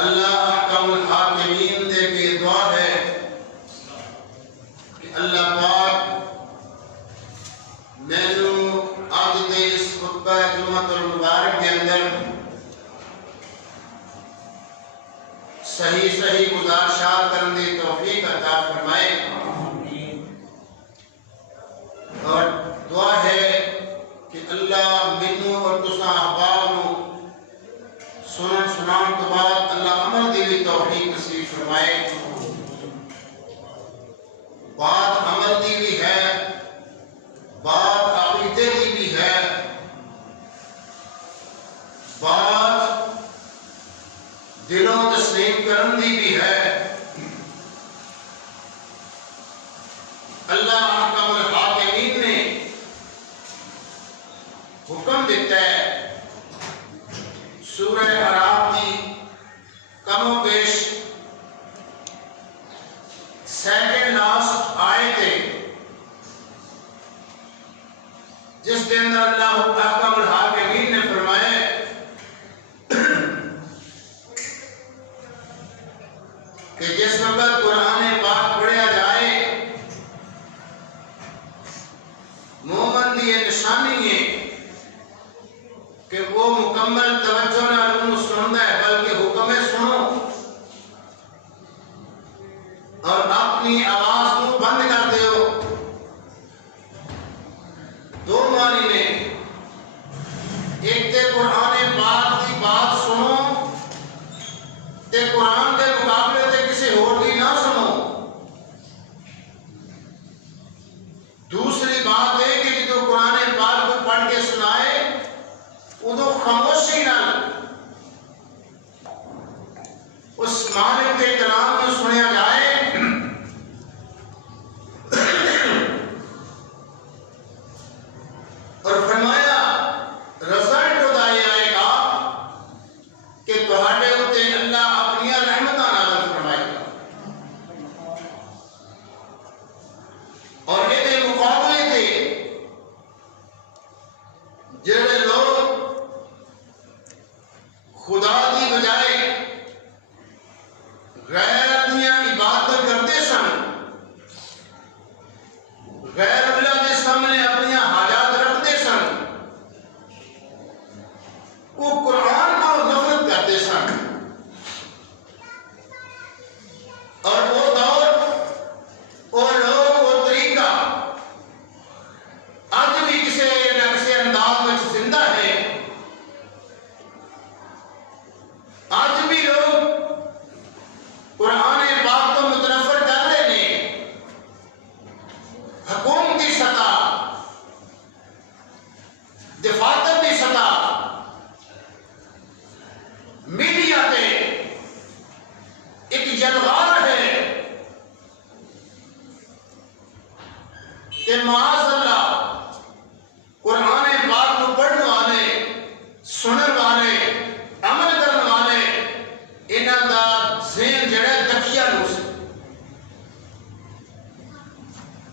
اللہ احکم الحاکمین دے کے دعا ہے اللہ احکم الحاکمین نے حکم دیتا ہے سورہ اعراف کی کم و بیش سیکنڈ لاسٹ آیت ہے جس کے اندر اللہ احکم الحاکمین نے فرمایا کہ جس وقت قرآن پاک پڑھا جائے مومن کی یہ نشانی ہے کہ وہ مکمل توجہ نال انہوں سنتا ہے بلکہ حکم سنو اور اپنی آواز کو بند کر دیو. دو معنی نے ایک تے قرآن پاک کی بات سنو تے قرآن کے مقابلے تے کسی اور کی نہ سنو. دوسری بات ہے کہ جو قرآن پاک کو پڑھ کے سنائے ادو خاموشی نہ اس مالک کے کلام کو سنیا جائے اور فرمایا رزلٹ ادائے آئے گا کہ تہاڈے اتے اللہ اپنی رحمتاں نازل فرمائے گا اور یہ مقابلے تھے جڑے لوگ خدا کی بجائے غیر دنیا عبادت کرتے سن غیر اللہ کے سامنے اپنی حاجات رکھتے سن وہ قرآن کو نفرت کرتے سن اور وہ دور وہ لوگ وہ طریقہ آج بھی کسی نہ کسی انداز میں زندہ ہے. آج بھی لوگ قرآن پاک کو متنفر کر رہے ہیں. حکومتی سطح دفاتر کی سطح میڈیا پہ ایک جلوار ہے کہ معاذ اللہ قرآن پاک کو پڑھنے والے سنن والے عمل کرنے والے انہاں دا ذہن جڑا تکیہ نو سی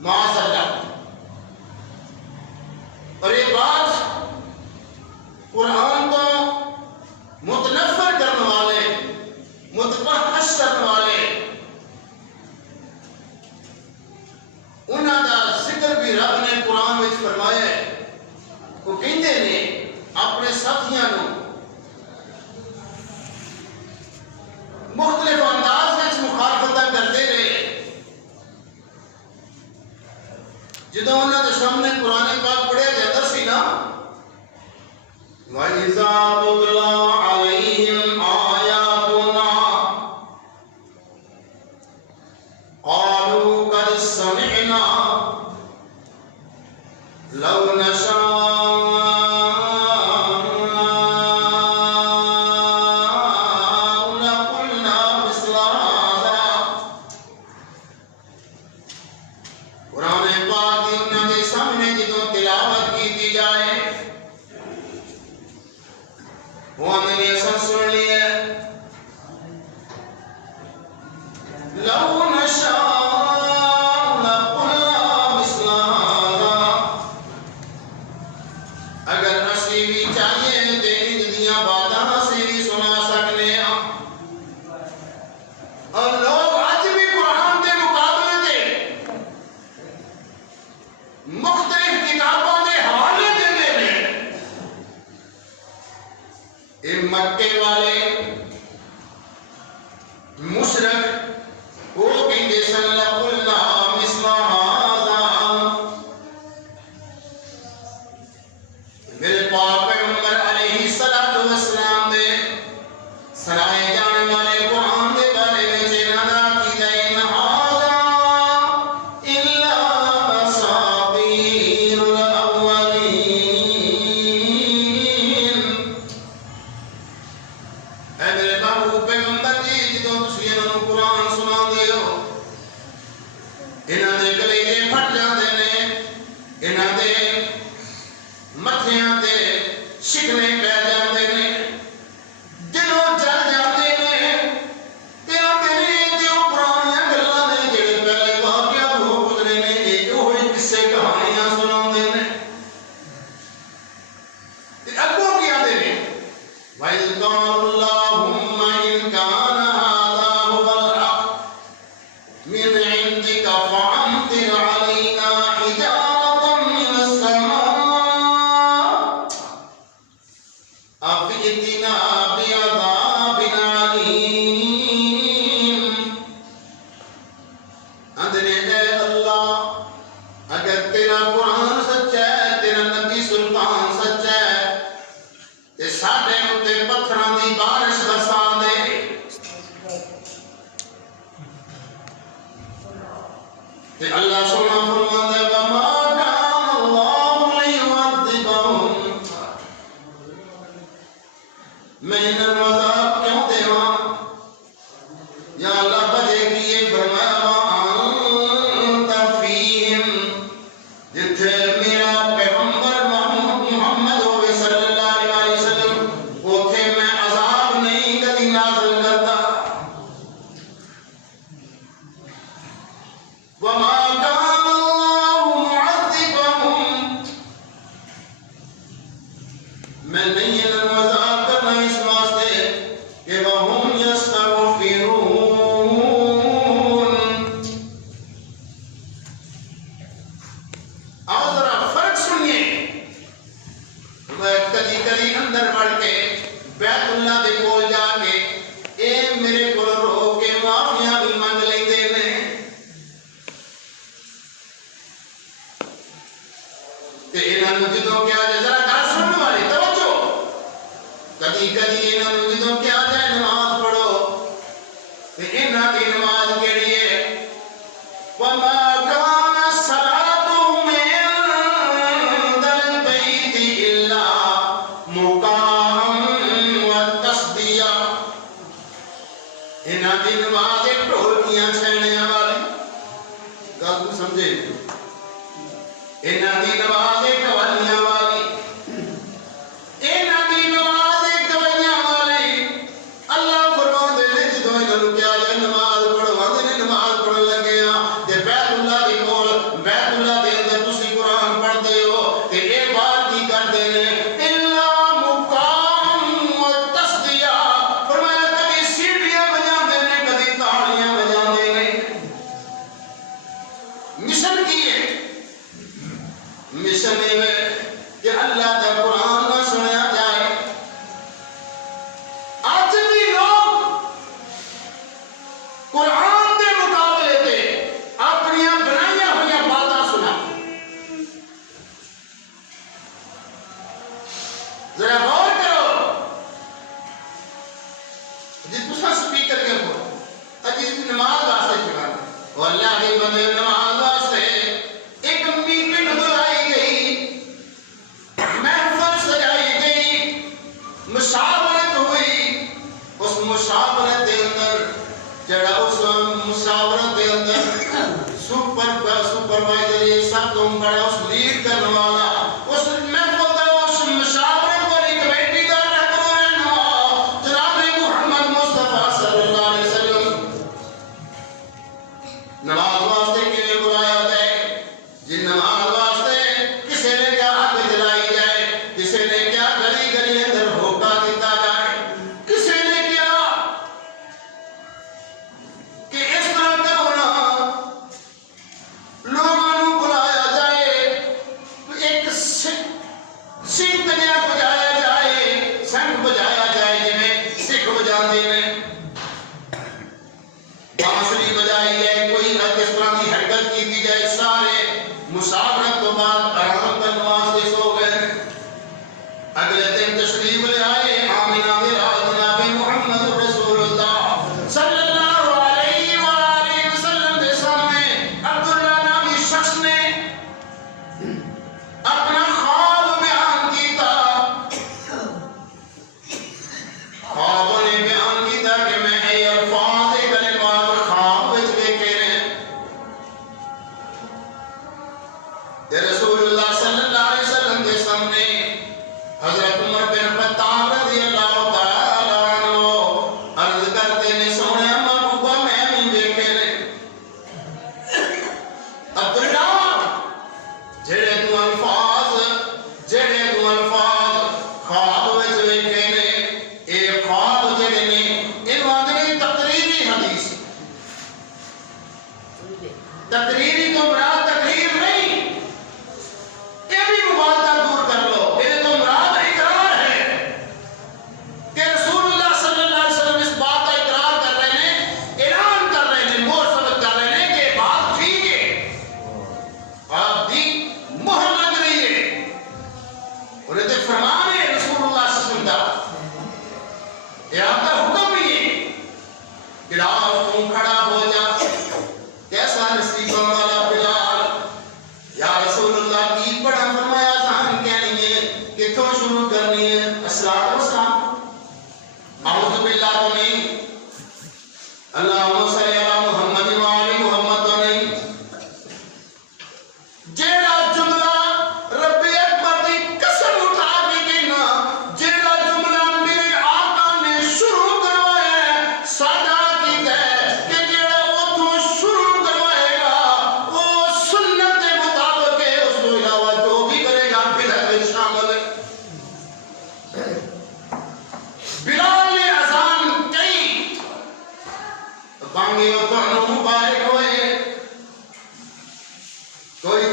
معاذ اللہ. اور یہ بات قرآن کو متنفر کرنے والے متفحش کرنے والے انہاں دا ذکر بھی رب نے قرآن میں فرمایا ہے. وہ کہندے نے اپنے ساتھیاں نو مختلف انداز میں مخالفتاں کرتے رہے. جدوں انہاں دے سامنے قرآن پاک پڑھیا جاتا سی نا وَإِذَا تُتْلَى عَلَيْهِمْ آيَاتُنَا قَالُوا قَدْ سَمِعْنَا لَوْ نَشَاءُ لَقُلْنَا مِثْلَ هَذَا. قرآن پاک کی انہاں دے سامنے جدوں تلاوت کی جائے وہ ہمیں یہ سب سن لیے لو نشاء لقلنا مثل هذا. اگر اسی بھی چاہیے تیری دنیا باتاں سے بھی سنا سکنے ہیں. اور لوگ آج بھی قرآن کے مقابلے تھے انہاں دے متھیاں تے شکنے پہ جاندے نے دلوں جل جاندے نے تیرا میرے تے پرانیاں گلاں نے جڑے پہلے واقعہ ہو گزرے نے یہ وہی قصے کہانیاں سناندے نے تے اگوں کی آندے نے وَإِذْ قَالُوا اللَّهُمَّ إِنْ كَانَ هَذَا هُوَ الْحَقُّ مِنْ عِنْدِكَ فَأَمْطِرْ عَلَيْنَا حِجَارَةً مِنَ السَّمَاءِ أَوْ ائْتِنَا بِعَذَابٍ أَلِيمٍ اندنے اے اللہ اگر تیرا قرآن سچا ہے تیرا نبی سلطان سچا ہے تے ساڈے اُتے پتھراں دی بارش برسا دے تے اللہ سونا فرماندا ہے وَمَا كَانَ اللَّهُ لِيُعَذِّبَهُمْ میں انہاں نوں عذاب کیوں دیواں یا اللہ بجے کی یہ فرمایا وَأَنْتَ فِيهِمْ جتھے میرا پیغمبر محمد ہوئے صلی اللہ علیہ وسلم اوتھے میں عذاب نہیں کدی نازل کرتا وَمَا كَانَ اللَّهُ مُعَذِّبَهُمْ میں نہیں انہاں نوں عذاب کرنا اس واسطے کہ وَهُمْ يَسْتَغْفِرُونَ اور ذرا فرق سنیے کدی کدی اندر بڑھ کے بیت اللہ دے کول جا کے اے میرے کول رو کے معافیاں بھی منگ لیندے نے تے انہاں نوں جدوں کیا جائے ذرا گل سنن والے توجہ کدی کدی انہاں نوں جدوں کیا جائے نماز پڑھو تے انہاں دی نماز کیڑی ہے وَمَا كَانَ صَلَاتُهُمْ عِندَ الْبَيْتِ إِلَّا مُكَاءً وَتَصْدِيًّا انہاں دی نماز ایک ڈھولکیاں چھیڑنے والی گل تو سمجھے انہاں دی نماز ایک قوالیاں والی انہاں دی نماز ایک گویاں والی اللہ فرماندے نے جدوں انہاں نوں کیا جائے نماز پڑھو آندے نے نماز پڑھن لگے ہاں تے بیت اللہ دے کول بیت اللہ دے اندر تسی قرآن پڑھدے ہو تے اے بات کی کردے نے الا مقام وتصدیہ فرمایا کبھی سیٹیاں بجاندے نے کبھی تاڑیاں بجاندے نے مشن کی ہے مشن ہے کہ اللہ کا قرآن نہ سنیا جائے آج بھی لوگ قرآن کے مقابلے تے اپنی بنائیاں ہوئی باتاں سنا ذرا غور کرو جی تسا سپیکر کے ہو جس نماز واسطے چکا وہ اللہ کے بندے نماز واسطے ایک میٹنگ بلائی گئی محفل سجائی گئی مشاورت ہوئی اس مشاورت دے اندر جڑا اس مشاورت دے اندر سپروائزر یہ سب تو بڑا اس لیڈ کرنے والا اس محفل دا اس مشاورت والی کمیٹی دا رہنما جناب محمد مصطفیٰ صلی اللہ علیہ وسلم نماز واسطے کیویں بلایا جائے جی نماز واسطے کسی نے کیا آگ جلائی جائے کسی نے کیا گلی گلی اندر ہوکا دیتا جائے کسی نے کیا کہ اس طرح کرو نا لوگوں کو بلایا جائے ایک سنگ تجیا بجایا جائے سنگ بجایا جائے جنہیں سکھ بجاندے نے بانسری بجائی جائے کوئی کس طرح کی حرکت کی دی جائے سارے مسافرت تو بعد آرام کرنے واسطے سو گئے اگلے دن تشریف لے آئے آمینہ کے راز جناب محمد رسول اللہ صلی اللہ علیہ وآلہ وسلم کے سامنے عبداللہ نامی شخص نے اپنا خواب بیان کیتا خواب نے بیان کیتا کہ میں اے الفاظ کلمات خواب وچ ویکھے نے رسول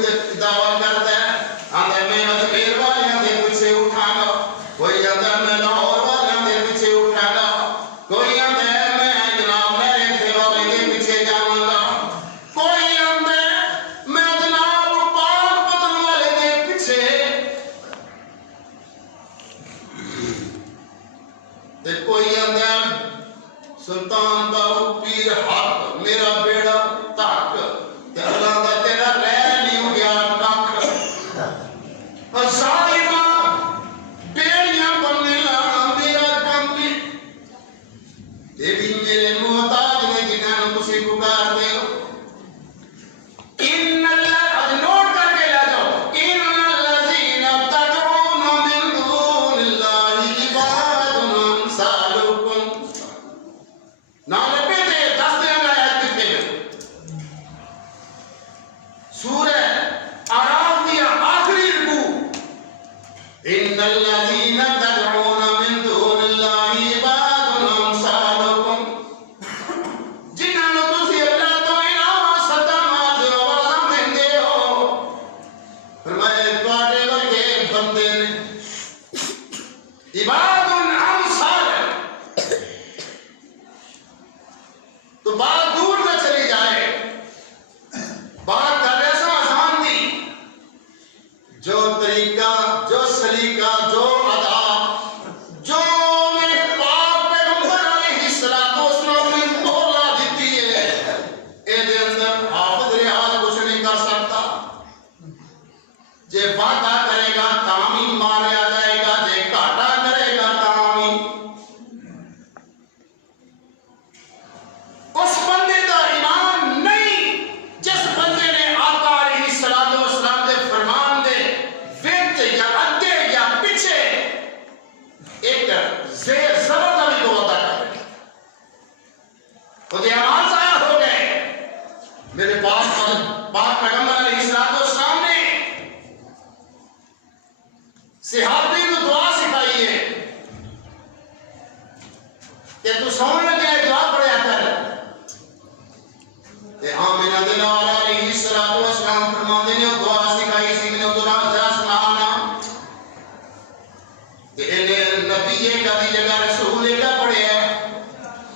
کوئی دعویٰ کرتا ہے آتا ہے میں اجمیر والیاں دے پیچھے اٹھا گا، کوئی آتا ہے میں لاہور والیاں دے پیچھے اٹھا گا، کوئی آتا ہے میں جناب میرے تھے والے دے پیچھے جاؤں گا، کوئی آتا ہے میں جناب پاک پتن والے دے پیچھے، کوئی آتا ہے سلطان باہو پیر حق میرا بیڑا تک اللہ دا تیرا رہ نہیں ہو گیا کک اور ظالماں بیڑیاں بننے لانا میرا کم بھی یہ بھی میرے محتاج نے جنہاں کسی پکار دے ہو ان اللہ اب نوٹ کر کے لا جاؤ ان الذین تدعون من دون اللہ عباد امثالکم نام پہ دے 10 دن کا آیت کتنے میں سورہ اعراف کی آخری رکوع ان الذین تدعون من دون اللہ عباد امثالکم جنہاں نوں تسی اللہ تو علاوہ سدا ماندے ہو آواز دیندے ہو فرمایا تواڈے ورگے بندے نے عباد امثال تو بات دور نہ چلی جائے بات کا ایسا آسان تھی جو طریقہ جو سلیقہ جو ادا جو میرے پاک پیغمبر علیہ السلام نے بولا دیتی ہے اے دے اندر حافظ ریاض کچھ نہیں کر سکتا جے وعدہ کرے گا تامی ماریا جائے گا جے گھاٹا کرے گا تامی اس بندے دا ایمان نہیں جس بندے نے آقا علیہ السلام دے فرمان دے وچ یا اگے یا پیچھے ایک زیر زبر دا بھی بولتا کر وہ دے اعمال ضائع ہو گئے میرے پاک پیغمبر علیہ السلام نے صحابی کو دعا سکھائی ہے کہ تو سونے لگے دعا پڑھیا کر کہ آمینہ دلال علیہ السلام فرماندے نے دعا سکھائی سی میں نے دعا ذرا سنانا کہ انہیں نبی کا دی جگہ رسول کا پڑھیا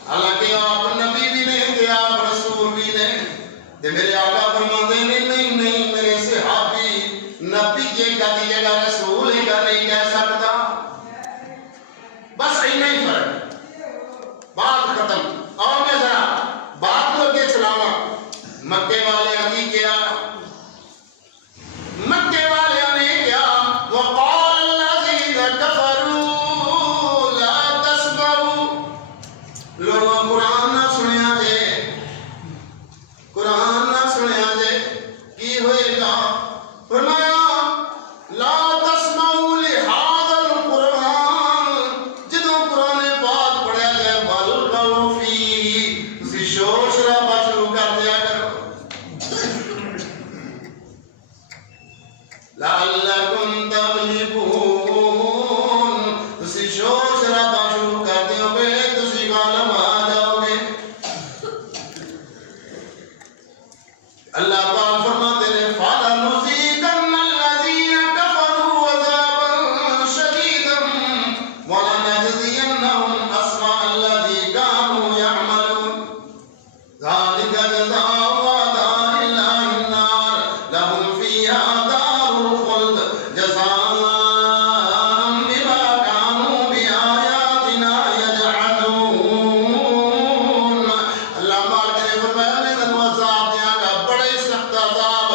حالانکہ آپ نبی بھی نہیں تھے آپ رسول بھی نہیں کہ میرے آقا فرماندے نے نہیں میرے صحابی نبی کا دی جگہ رسول کا نہیں کہہ سکتا بس اتنا ہی فرق بات ختم اور میں ذرا بات کو کے چلانا مکے والے کی کیا مکے والے نے کیا وقال الذين كفروا لا تسمعوا لوگوں قرآن نہ سنیا جے قرآن نہ سنیا جے کی ہوئے گا فرمایا لا تسمعوا لهذا القرآن جدوں قرآن پاک پڑھیا جائے والغوا فیہ اسی شور شرابہ شروع کر دیا کرو لعلکم تغلبون اسی شور شرابہ شروع کرتے ہو گے تسی غالب آ جاؤ گے اللہ پاک فرماتے ہیں فَلَنُذِيقَنَّ الَّذِينَ كَفَرُوا عَذَابًا شَدِيدًا وَلَنَجْزِيَنَّهُمْ أَسْوَأَ الَّذِي كَانُوا يَعْمَلُونَ ذَلِكَ جَزَاءُ أَعْدَاءِ اللَّهِ النَّارُ لَهُمْ فِيهَا دَارُ الْخُلْدِ جَزَاءً بِمَا كَانُوا بِآيَاتِنَا يَجْحَدُونَ اللہ پاک نے فرمایا میں تنو عذاب دیاں گا بڑے سخت عذاب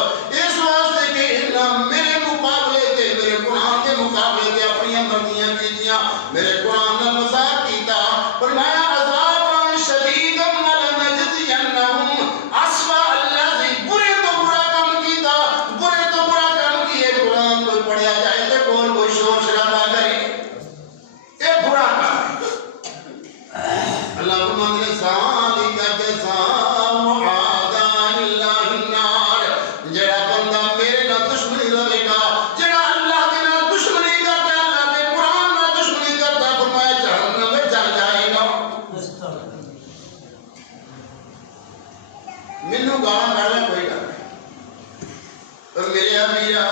میرے امیرا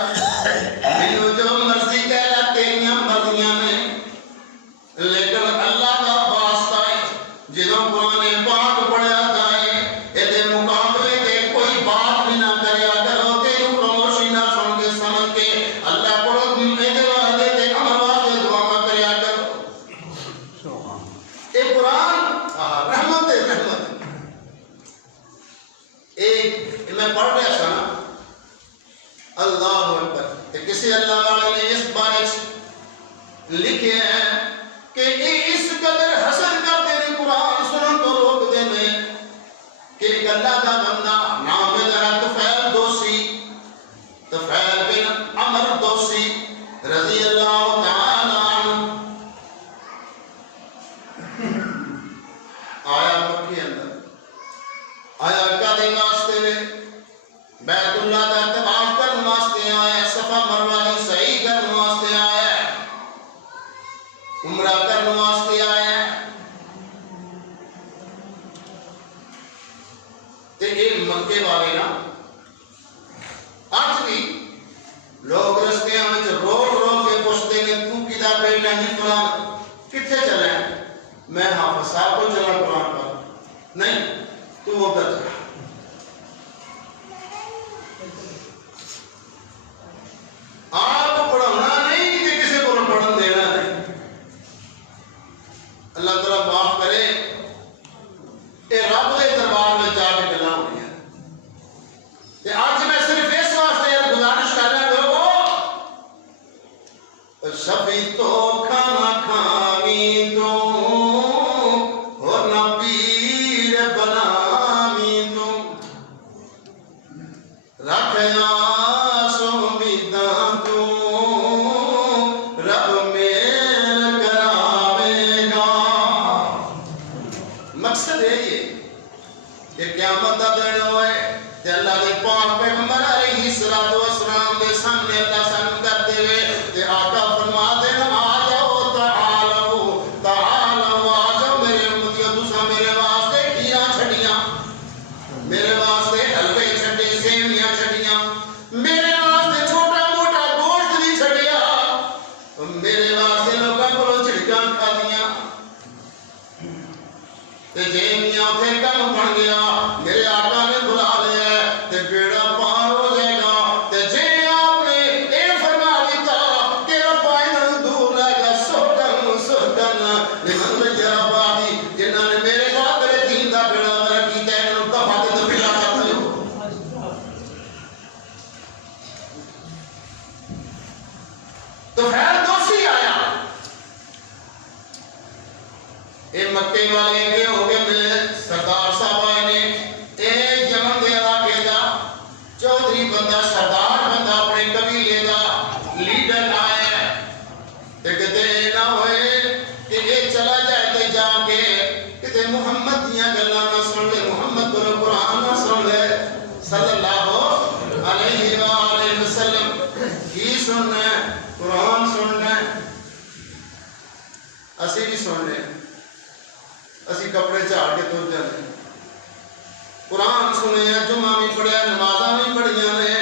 مینوں جو مرضی کہہ لا تیریاں مرضیاں نے، لیکن اللہ کا واسطہ ہے جدوں قرآن پاک پڑھیا جائے یہ مقابلے تے کوئی بات بھی نہ کریا کرو کہ خاموشی نہ سن کے سمجھ کے اللہ کو میرے واسطے تے عمل واسطے دعا کریا کرو. یہ قرآن رحمت ہے، رحمت. ایک میں پڑھ رہا تھا نا اللہ اکبر، کسی اللہ والے نے اس بارے لکھے ہیں کہ اس قدر حسن کرتے ہیں قرآن سنن کو روک دینے کہ ایک اللہ کا بندہ نام ہے ذرا طفیل دوسی، طفیل بن عمر دوسی رضی اللہ تعالی عنہ آیا مکہ اندر، آیا کدی واسطے بیت اللہ دا طواف کرنے واسطے آیا، صفا مروہ دی سعی کرنے واسطے آیا، عمرہ کرنے واسطے آیا. تے یہ مکے والے نا اج بھی لوگ رستیاں وچ روک روک کے پوچھتے ہیں تو کدا بیٹا نہیں قرآن کتنے چلے ہیں؟ میں حافظ صاحب کو چلا قرآن پر نہیں، تو وہ کر چلا. آپ پڑھانا نہیں کہ کسی کو پڑھن دینا نہیں. اللہ تعالیٰ معاف کرے، یہ رب کے دربار میں جا کے گلاں ہوئی ہیں. آج میں صرف اس واسطے گزارش کر رہا ہوں سبھی تو کھانا کھامی تو اور نہ پیر بنامی تو رکھنا قیامت دا دن ہوئے تے اللہ دے پاک پیغمبر علیہ الصلوۃ والسلام دے سامنے اللہ سن کرتے ہوئے تے آقا فرما دین آ جاؤ تعالو تعالو آ جاؤ میرے امتیو تساں میرے واسطے کھیراں چھڈیاں، میرے واسطے حلوے چھڈے، سیویاں چھڈیاں، میرے واسطے چھوٹا موٹا گوشت بھی چھڈیا، میرے واسطے لوکاں کولوں چھڑکاں کھادیاں. تے جے میاں تے کم بن گیا میرے آقا نے بلا لیا تے بیڑا پار ہو جائے گا. تے جے آپ نے اے فرما دیتا کہ رب انہاں دور لے گا سوکن سوکن لمن رجابادی جنہاں نے میرے بعد میرے دین دا بیڑا غرق کیتا ہے انہوں دفعہ تے دفعہ کر دیو. تو خیر دوسری آیا اے مکے والے کے ہو گئے ملے سردار صاحب آئے نے اے جمن دے علاقے دا چودھری بندہ سردار بندہ اپنے قبیلے دا لیڈر آیا ہے. تے کہتے نہ ہوئے کہ یہ چلا جائے تے جا کے کہتے محمد دیاں گلاں نہ سن لے، محمد کو قرآن نہ سن لے صلی اللہ علیہ وآلہ وسلم. کی سننا ہے؟ قرآن سننا ہے. اسی بھی سن لیں، اسی کپڑے جھاڑ کے تر جاتے ہیں. قرآن سنے ہیں، جمعہ بھی پڑھیا، نمازاں بھی پڑھیاں نے،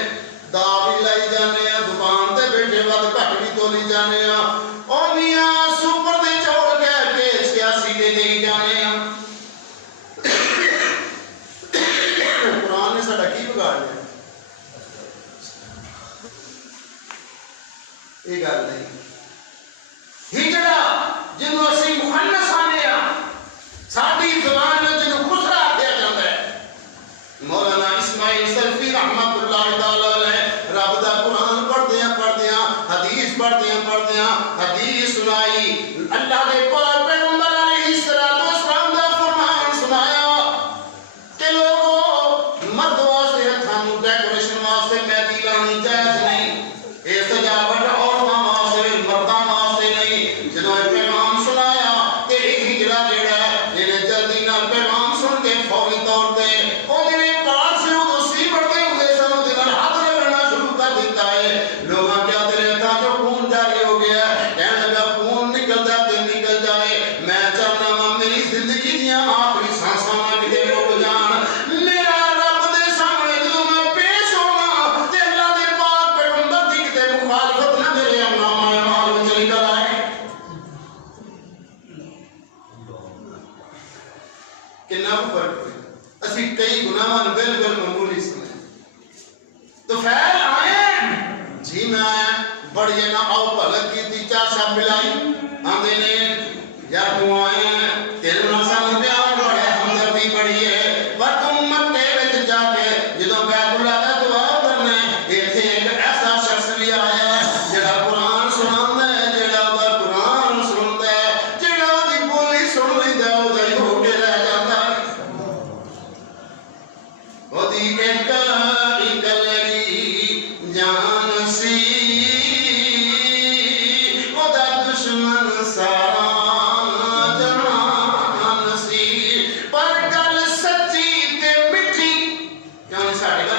دا بھی لائی جانے ہیں، دکان تے بیٹھے بعد گھٹ بھی تولی جانے ہیں، اور میاں سپر دے چوڑ کہہ کے سیاسی دے دے جانے ہیں. قرآن نے ساڈا کی بگاڑ لیا؟ یہ گل نہیں. ہجڑا جنوں اسی مخنث آنے ہیں ساری زبان میں جنہوں خسرہ آدھیا جاتا ہے. مولانا اسماعیل سلفی رحمت اللہ تعالیٰ علیہ رب دا قرآن پڑھتے ہیں حدیث پڑھتے ہیں حدیث سنائی، اللہ دے پاک پیغمبر علیہ السلام دا فرمان سنایا کہ لوگوں مرد واسطے ہتھانوں ڈیکوریشن واسطے مہندی لانی جائز نہیں، اے سجاوٹ عورتاں واسطے مرداں واسطے نہیں. جدوں پڑھیے نہ آؤ بھگت کی تی چاشا پلائی آندے نے یا تو آئے تیرے نسان پیار بڑھے ہمدردی بڑھیے پر تم مکے وچ جا کے جدوں بیت اللہ دا دعا کرنے ایتھے ایک ایسا شخص بھی آیا جڑا قرآن سناندا ہے جڑا دا قرآن سندا ہے جڑا دی بولی سن لیندا او دا ہو کے رہ جاندا او دی ایک اکلڑی جان سی او دا دشمن سارا جہان سی پر گل سچی تے مٹھی کیوں نہیں ساڑے گا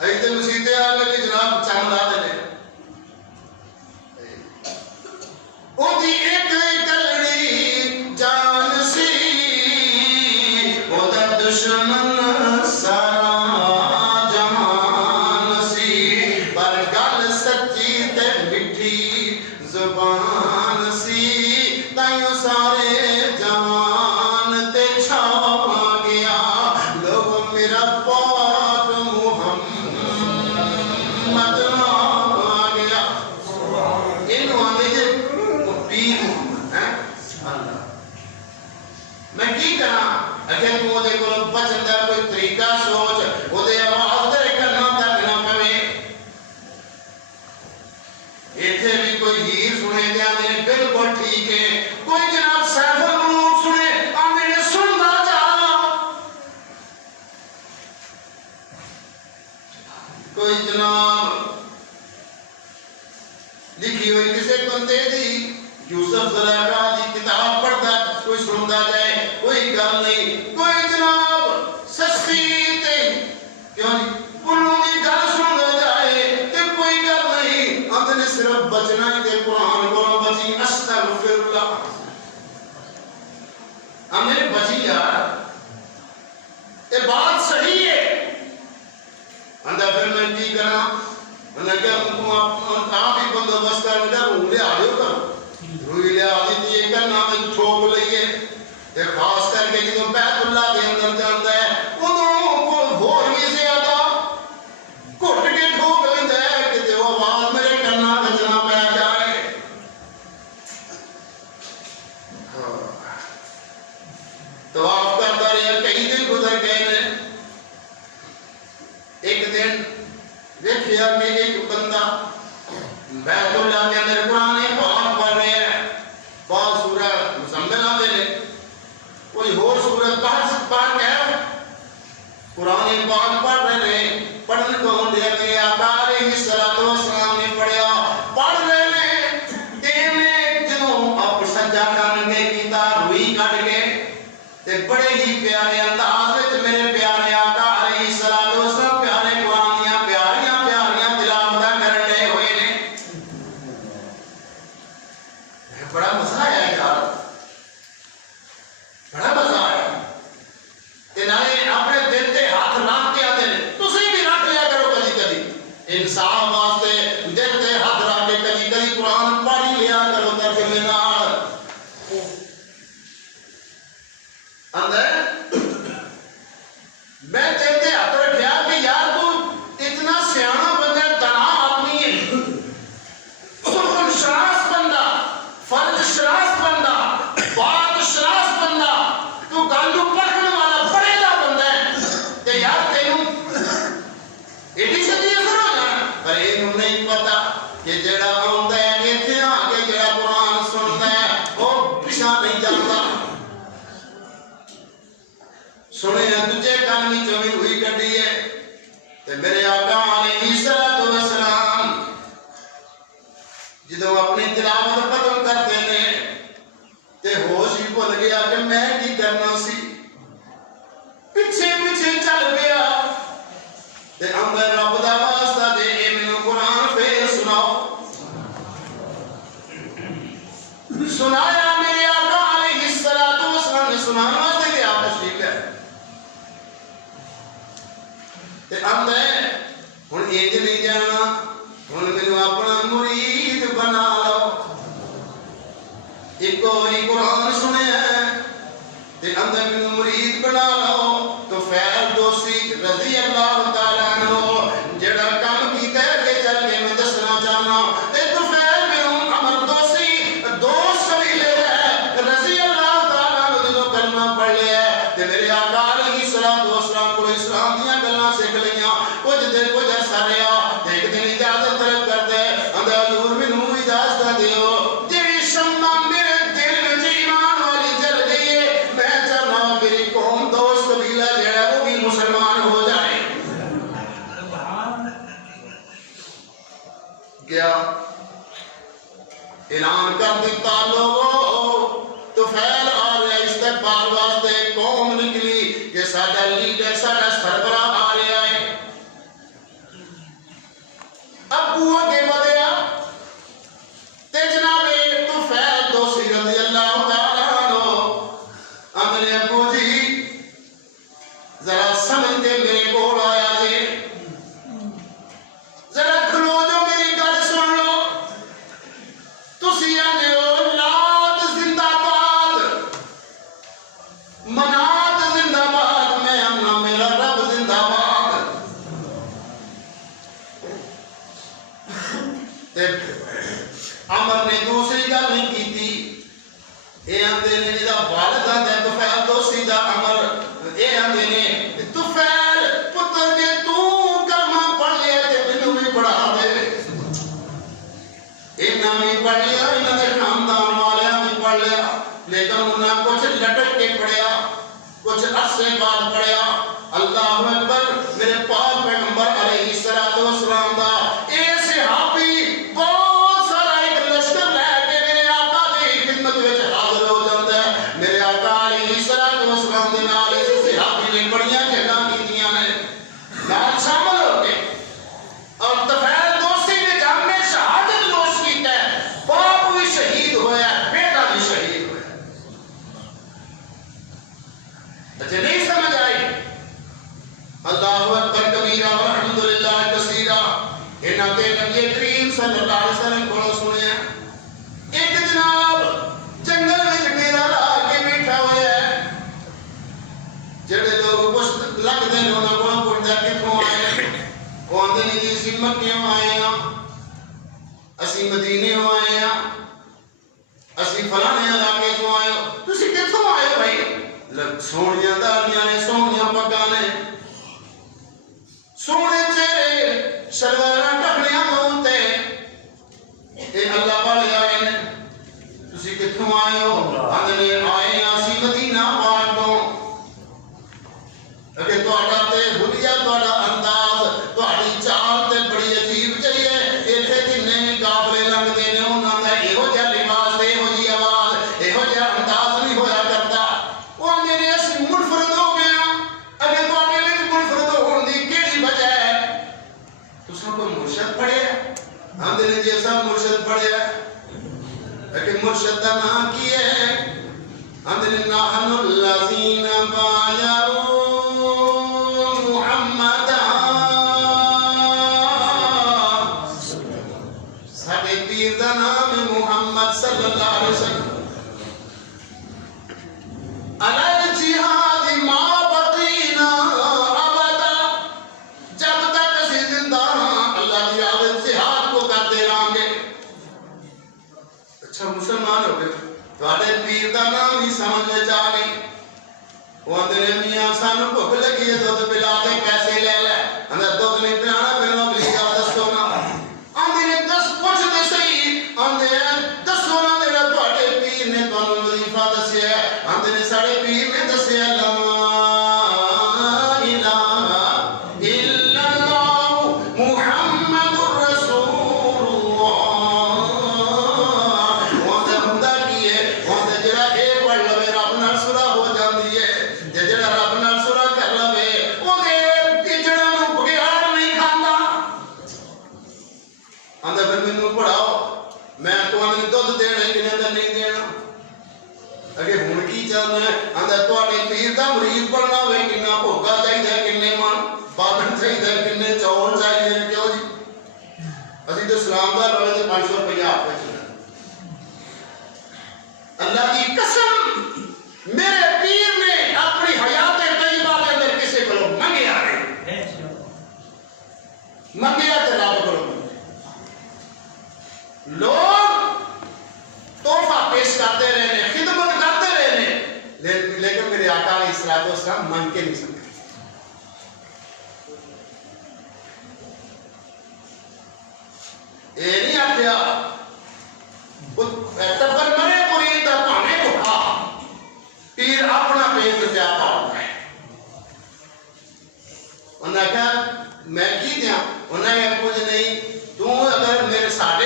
ایتے مسیحتے آ لگے جناب چاند آتے نے او دی ایک اکلڑی جان سی او دا دشمن سارا جہان سی پر گل سچی تے مٹھی زبان سی تائیوں سارے جہان تے چھا گیا لوگ میرا پاک محمد آ گیا انہوں آنے جے پیر ہیں اللہ میں کی کرنا اگر تو دے کو بچن دا کوئی طریقہ سوچ او دے آواز دے کرنا کرنا پوے ایتھے بھی کوئی ہیر سنے دے آندے نے بالکل ٹھیک ہے کوئی جناب سیف الملوک سنے آندے نے سننا چاہا کوئی جناب لکھی ہوئی کسے بندے دی یوسف زلیخا دی کتاب پڑھتا کوئی سنتا جائے کوئی گل نہیں کوئی جناب سستی تے کیوں نہیں انہوں دی گل سنتا جائے تے کوئی گل نہیں اندر نے صرف بچنا ہی تے قرآن کو بچی استغفر اللہ ہم نے بچی یار یہ بات صحیح ہے اندر پھر میں کی کرنا میں نے کہا تم آپ ہی بندوبست کر مجھے روح لے آڑیو کرو روح لے آدھی تھی ایک کرنا میں ٹھوک لئیے تے خاص کر کے جدوں بیت اللہ کے اندر جانتا ہے انہوں کو بھور بھی زیادہ گھٹ کے ٹھوک لیندہ ہے کہ تے وہ آواز میرے کرنا بچنا پہ جائے طواف کرتا رہے کئی دن گزر گئے نے ایک دن دیکھیا کہ ایک بندہ بیت اللہ کے اندر قرآن پاک پڑھ رہے ہیں بعض سورہ مزمل آتے نے کوئی اور سورت پڑھ کے قرآن پاک پڑھ رہے ہیں پڑھن کو دیا میرے آقا علیہ السلام نے پڑھیا پڑھ رہے ہیں دینے جنہوں اب سجا کرنے کی روئی کٹ گئے تے بڑے ہی پیارے انداز وچ میرے پیارے آقا علیہ السلام پیارے قرآن دیاں پیاریاں پیاریاں تلاوتاں کرنے ہوئے نے بڑا مزہ آیا یار بڑا مزہ آیا کہ نالے اپنے دل تے ہاتھ رکھ کے آتے ہیں تسی بھی رکھ لیا کرو کدی کدی انصاف واسطے دل تے ہاتھ رکھ کے کدی کدی قرآن پڑھ لیا کرو ترجمے نال اندر میں دل تے ہاتھ رکھیا کہ یار تو اتنا سیانا بندہ دنا آدمی ہے سخن شراس بندہ فرد شراس بندہ بات شراس بندہ تو گالو پڑھنے والا پڑھے دا بندہ ہے تے یار تینوں ایڈی چھتی اثر ہو جانا پر انہوں نہیں پتا کہ جڑا آندا ہے ایتھے آ کے جڑا قرآن سنتا ہے وہ پیچھے نہیں جاتا سنے تجھے کان وچ بھی ہوئی گڈی ہے تے میرے آقا علیہ السلام جدوں اپنی تلاوت ختم کرتے ہیں تے ہوش ہی بھول گیا کہ میں کی کرنا سی پیچھے پیچھے چل گیا تے اندر رب دا واسطہ دے اے مینوں قرآن پھر سناؤ سنایا میرے آقا علیہ السلام نے سنانا واسطے کہ آپ تشریف ہے تے اندر ہن انج نہیں جانا ہن مینوں اپنا مرید بنا لو ایک کوئی قرآن سنے تے اندر مینوں مرید بنا لو تو فیض دوسی رضی اللہ تعالیٰ عنہ جڑا کام کیتا ہے کہ کیا؟ اعلان کر دیتا لوگو تو فیل آ رہا ہے استقبال واسطے قوم نکلی کہ ساڈا لیڈر ساڈا سربراہ آ رہا ہے. ابو اگے ودیا تے جناب تو فیل دوسی رضی اللہ تعالیٰ عنہ اپنے ابو جی ذرا سمجھتے میرے کول آیا جی ذرا کھلو جو میری گل سن لو. تسی آنے ہو لات زندہ باد منات زندہ باد میں آنا میرا رب زندہ باد. عمر نے دوسری گل نہیں کی تھی اے آندے نے جدا والد آندے تو فیل دوسری دا عمر اے آندے نے تو فیل پتر کے تو کلمہ پڑھ لیا تے مینوں بھی پڑھا دے. انہاں بھی پڑھ لیا انہاں دے خاندان والیاں بھی پڑھ لیا لیکن انہاں کچھ لٹک کے پڑھیا کچھ عرصے بعد پڑھیا. اللہ اکبر میرے پاک پیغمبر علیہ الصلوۃ والسلام دا اے صحابی بہت سارا ایک لشکر لے کے میرے آقا دی خدمت وچ حاضر ہو جاندا ہے. میرے آقا علیہ الصلوۃ والسلام دے نال اس صحابی نے بڑیاں گلاں کیتیاں نے نال شامل ہو کے اور طفیل دوستی نے جنگ میں شہادت نوش کیتا ہے. باپ بھی شہید ہویا ہے بیٹا بھی شہید ہویا ہے. اچھا نہیں سمجھ آئی؟ اللہ اکبر کبیرہ والحمدللہ کثیرہ. انہاں تے نبی کریم صلی اللہ علیہ وسلم کو سنیا ایک جناب جنگل وچ ڈیرا لا کے بیٹھا ہویا ہے. جڑے لوگ کچھ لگدے نے انہاں کولوں پوچھدا کتھوں آئے؟ وہ آندے نے جی اسی مکے آئے ہاں اسی مدینے آئے ہاں اسی فلانے علاقے چوں آئے ہو. تسی کتھوں آئے ہو بھائی؟ سونیاں داڑیاں نے سونیاں پگاں نے سونے چہرے شلواراں ٹکڑیاں منہ تے اے اللہ والے آئے نے. تسی کتھوں آئے ہو؟ آندے نے آئے ہاں اسی مدینہ پاک تو. اگے تہاڈا تے حلیہ تہاڈا انداز تہاڈی چال تے بڑی عجیب جہی ہے. ایتھے جننے بھی قافلے لنگدے نے انہاں دا ایہو جہا لباس تے ایہو جی آواز ایہو جہا انداز نہیں ہویا کرتا. وہ آندے نے اسی منفرد ہو گئے ہاں. اگے تہاڈے وچ منفرد ہون دی کیڑی وجہ ہے؟ تساں کوئی مرشد پڑھیا؟ آندے نے جی اساں مرشد پڑھیا. اگے مرشد دا نام کی ہے؟ آندے نے نحن الذین بایعوا محمدا. ساڈے پیر دا نام ہے محمد صلی اللہ علیہ وسلم. علی الجہاد ما بقینا ابدا. جب تک اسی زندہ ہاں اللہ کی راہ وچ جہاد کو کرتے رہیں گے. اچھا مسلمان ہو گئے تہاڈے پیر دا نام ہی سمجھ وچ آ گئی. وہ آندے نے میاں سانوں بھوک لگی ہے دودھ پلا کے پیسے لے لے. آندا دودھ نہیں پلانا پھر میں میری گل دسو نا. آندے نے دس پوچھ دے صحیح. آندے دسو نا جڑا تہاڈے پیر نے تانوں وظیفہ دسیا ہے. آندے نے ساڈے پیر نے دسیا لا الہ الا اللہ محمد رسول اللہ. وہاں ہوندا کی ہے؟ وہاں جڑا اے پڑھ لوے رب نال صلح ہو جاندی ہے. تے جڑا رب نال صلح کر لوے او دے جڑا نوں بگیاڑ نہیں کھاندا. آندا پھر مینوں پڑھاؤ میں تہاڈے دودھ دینا کہ نہیں دینا. اگے ہن کی چاہنا ہے؟ آندا تہاڈے پیر دا مرید بننا ہوئے کنا بھوگا چاہیے کنے من پالن چاہیے کنے چول چاہیے. کیوں جی اسی تو اسلام دا روے تے 500 روپیہ آپ وچ. اللہ کی قسم میرے پیر نے اپنی حیات طیبہ کے اندر کسے کو منگیا نہیں. منگیا تے رب کو لوگ تحفہ پیش کرتے رہنے خدمت کرتے رہنے لیکن میرے آقا علیہ الصلوۃ والسلام من کے نہیں سمجھے. اے نہیں آخیا تبر مرے مرید دا پانے بھوکا پیر اپنا پیٹ پیا پاؤ ہے. انہاں کہا میں کی دیاں؟ انہاں کہا کچھ نہیں. تو اگر میرے ساتھ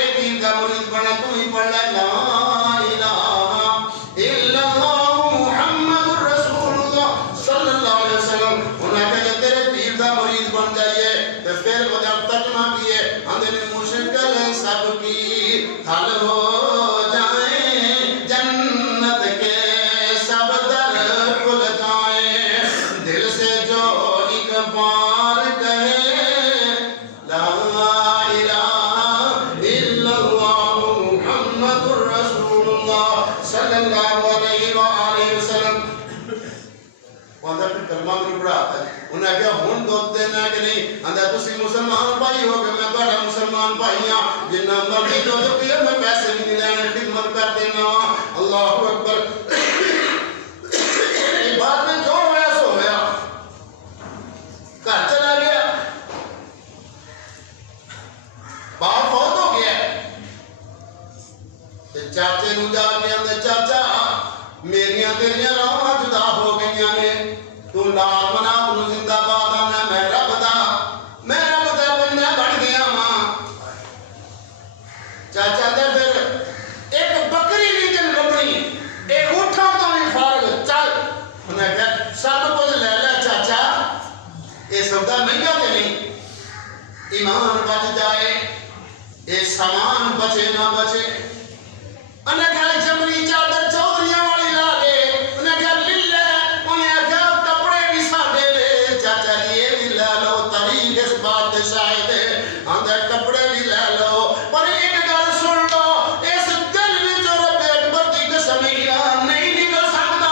تینوں جا کے آندے چاچا میریاں تیریاں راواں جدا ہو گئیاں نے تو لال بنا انہوں زندہ باد آنا میں رب دا بندہ بن گیا ماں چاچا دے پھر ایک بکری بھی جن لبنی ایک اٹھا تو بھی فارغ چل انہیں کہا سب کچھ لے لے چاچا یہ سودا مہنگا تے نہیں ایمان بچ جائے یہ سامان بچے نہ بچے انہیں کہا جمری چادر چودھریاں والی لا دے انہیں کہا للہ انہیں کہا کپڑے بھی سادے لے چاچا جی یہ بھی لے لو تاریخ اس بات شاہد ہے اندر کپڑے بھی لے لو پر ایک گل سن لو اس دل میں جو رب اکبر دی قسم نہیں نکل سکتا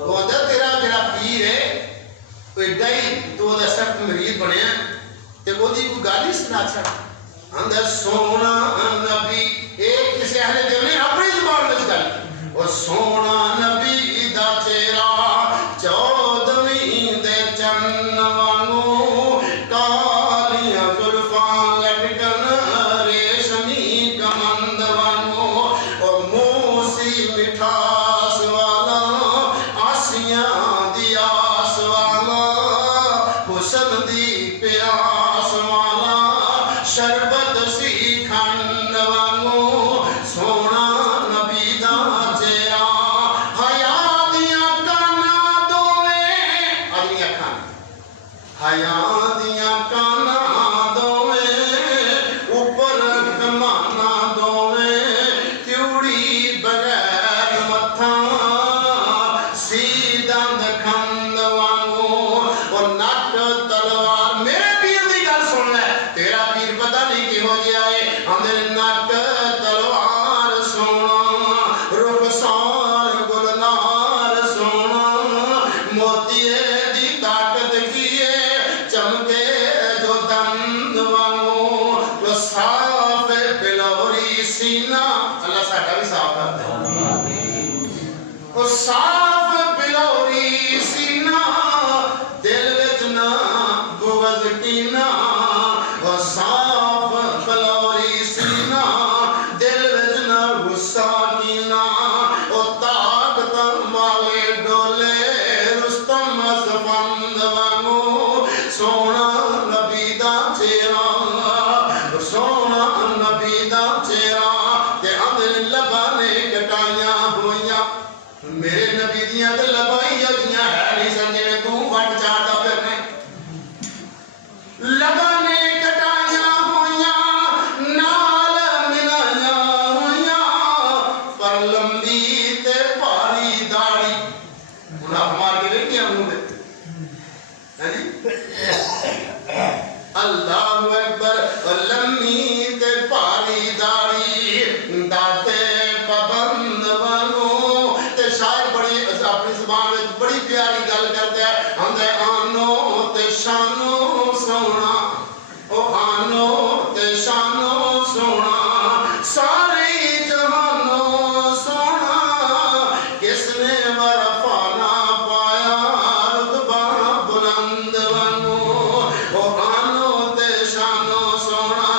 وہ اندر تیرا پیر ہے کوئی ڈائی تو وہ سخت مریض بنے تے وہ دی کوئی گالی سنا چھڑا اندر سونا نبی ایک کسی اہل دیو نے اپنی زبان میں گل وہ سونا نبی دا چہرہ چودھویں دے چن وانگو کالیاں زلفاں لٹکن ریشمی کمند وانگو اور موسی مٹھاس والا آسیاں دی آس والا حسن دی پیاس والا شربت سی کھنڈ وانگو سونا نبی دا چہرہ حیا دیاں کانا دوویں آدمی اکھاں حیا دیاں کانا دوویں اوپر کمانا دوویں تیوڑی بغیر متھاں سیدھاں کھند وانگو اور نک تلوار میرے پیر دی گل سن لے تیرا پیر پتہ نہیں کہ ہو گیا ہے اندر نک تلوار سونا رخسار گلنار سونا موتیے دی طاقت کیے چمکے جو دند وانگو جو صاف بلوری سینہ اللہ ساٹھا بھی صاف کرتے ہیں وہ صاف بلوری سینہ دل وچ نہ بغض کینہ وہ صاف بلوری سینہ دل وچ نہ غصہ کینہ وہ طاقت والے ڈولے رستم سفند وانگو سونا نبی دا چہرہ سونا نبی دا چہرہ تے اندر لبانے کٹائیاں ہویاں میرے نبی دیاں تے لبائیاں دیاں ہے نہیں سمجھے میں تو وٹ چاہتا پھرنے لبانے کٹائیاں ہویاں نال ملائیاں ہویاں پر لمبی تے پاری داڑی انہاں مار کے لے کیا منہ میں اللہ اکبر لمبی تے پاری داڑی داتے پابند وانگو تے شاعر بڑی اپنی زبان میں بڑی پیاری گل کرتا ہے اندے آنو تے شانو سونا او آنو تے شانو سونا ساری جہانو سونا کس نے ورفانا پایا رتبہ بلند وانگو او آنو تے شانو سونا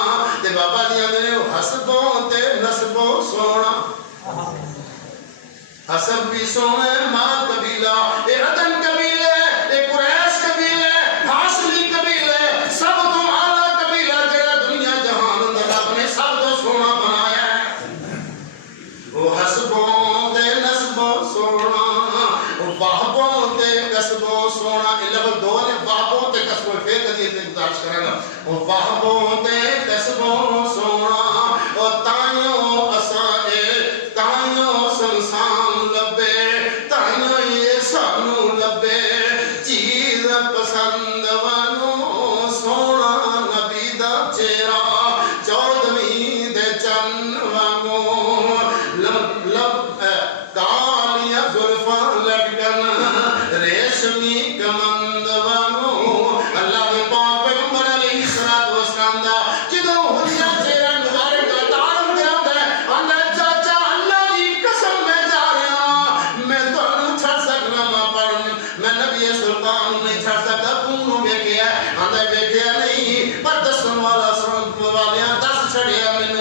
تے بابا جی آدھے حسبوں تے نسبوں سونا حسب بھی سونے ماں قبیلہ اے رتن قبیلے اے قریش قبیلے حاصلی قبیلے سب تو اعلیٰ قبیلہ جڑا دنیا جہان اندر رب نے سب تو سونا بنایا ہے وہ حسبوں تے نسبوں سونا وہ واہبوں تے قصبوں سونا یہ لفظ دو نے واہبوں تے قصبوں پھر کدی اتنے گزارش کرے گا وہ واہبوں تے قصبوں سونا اور تائیوں اسائے تائیوں سنسان لبے تائیوں یہ سانو لبے چیز پسند وانو سونا نبی دا چہرہ چودھویں دے چن وانگو لب کالیاں زلفاں لٹکن ریشمی کمند وانگو اللہ کے پاک پیغمبر علیہ السلام دا جدو ہدیہ چہرہ مبارک دا تعارف کراتا ہے اندر چاچا اللہ کی قسم میں جا رہا میں تو انہوں چھڑ سکنا ماں پر میں نبی سلطان نہیں چھڑ سکتا پونوں بیکھیا اندر بیکھیا نہیں پر دسن والا سرنگ والیاں دس چھڑیا میں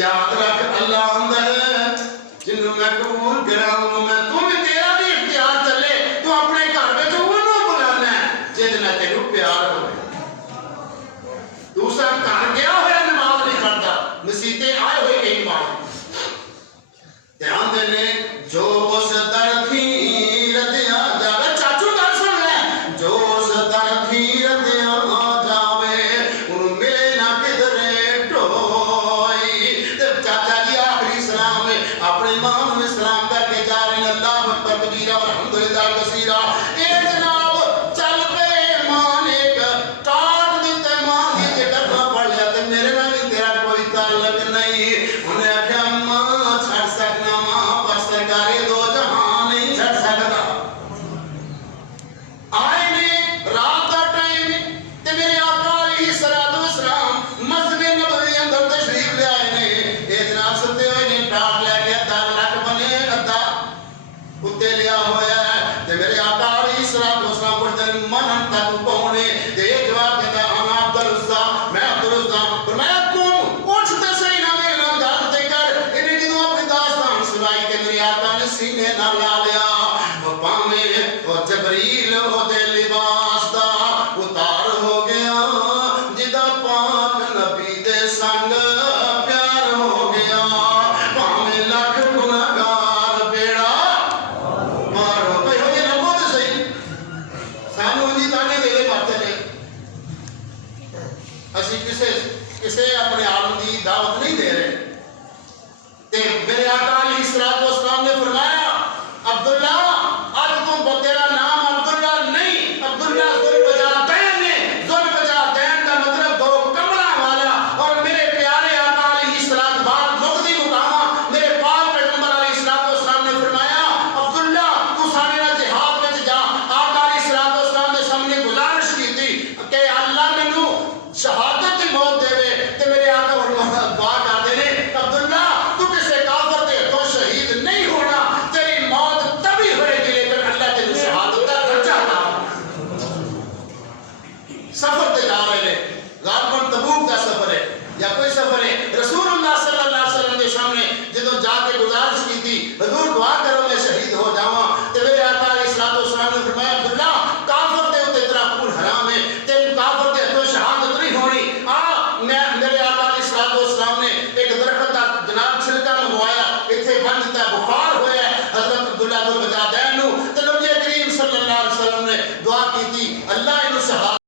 یاد رکھ اللہ اندر جنہوں میں قبول کرا ہوں میں تو بھی تیرا بھی اختیار چلے تو اپنے گھر میں جو انہوں بلانا ہے جدنا تیرو پیار ہوئے دوسرا کہاں گیا ہویا نماز نہیں پڑھتا مسیحتے آئے ہوئے کہیں نماز دھیان دینے جو اس در تھی ردیا جاوے چاچو گھر سن لے جو اس در تھی ردیا جاوے انہوں ملے نہ کدرے ٹوئی چاچا جی آخری سلام میں اپنے امام میں سلام کر کے جا رہے ہیں اللہ اکبر کبیرہ والحمدللہ کثیرہ اے جناب چل پے مان ایک ٹاٹ دیتے مان یہ کرنا پڑ لیا تے میرے نہ بھی تیرا کوئی تعلق نہیں انہیں آکھا ماں چھڑ سکنا ماں پر سرکاری دو جہاں نہیں چھڑ سکتا آئے نے رات کا ٹائم تے میرے آقا علیہ السلام مسجد نبوی اندر تشریف لے آئے نے اے جناب ستے ہوئے نے ٹاٹ لے کے دار لک بنے ادا کتے لیا ہویا ہے تے میرے آقا علیہ السلام پڑھتے منن تک پہنے دے جواب دیتا ہم عبدالعزا میں عبدالعزا فرمایا تم اٹھتے سے نہ میرے نام دھاتے کر انہیں جنہوں اپنی داستان سنائی کہ میرے آقا نے سینے نہ لا لیا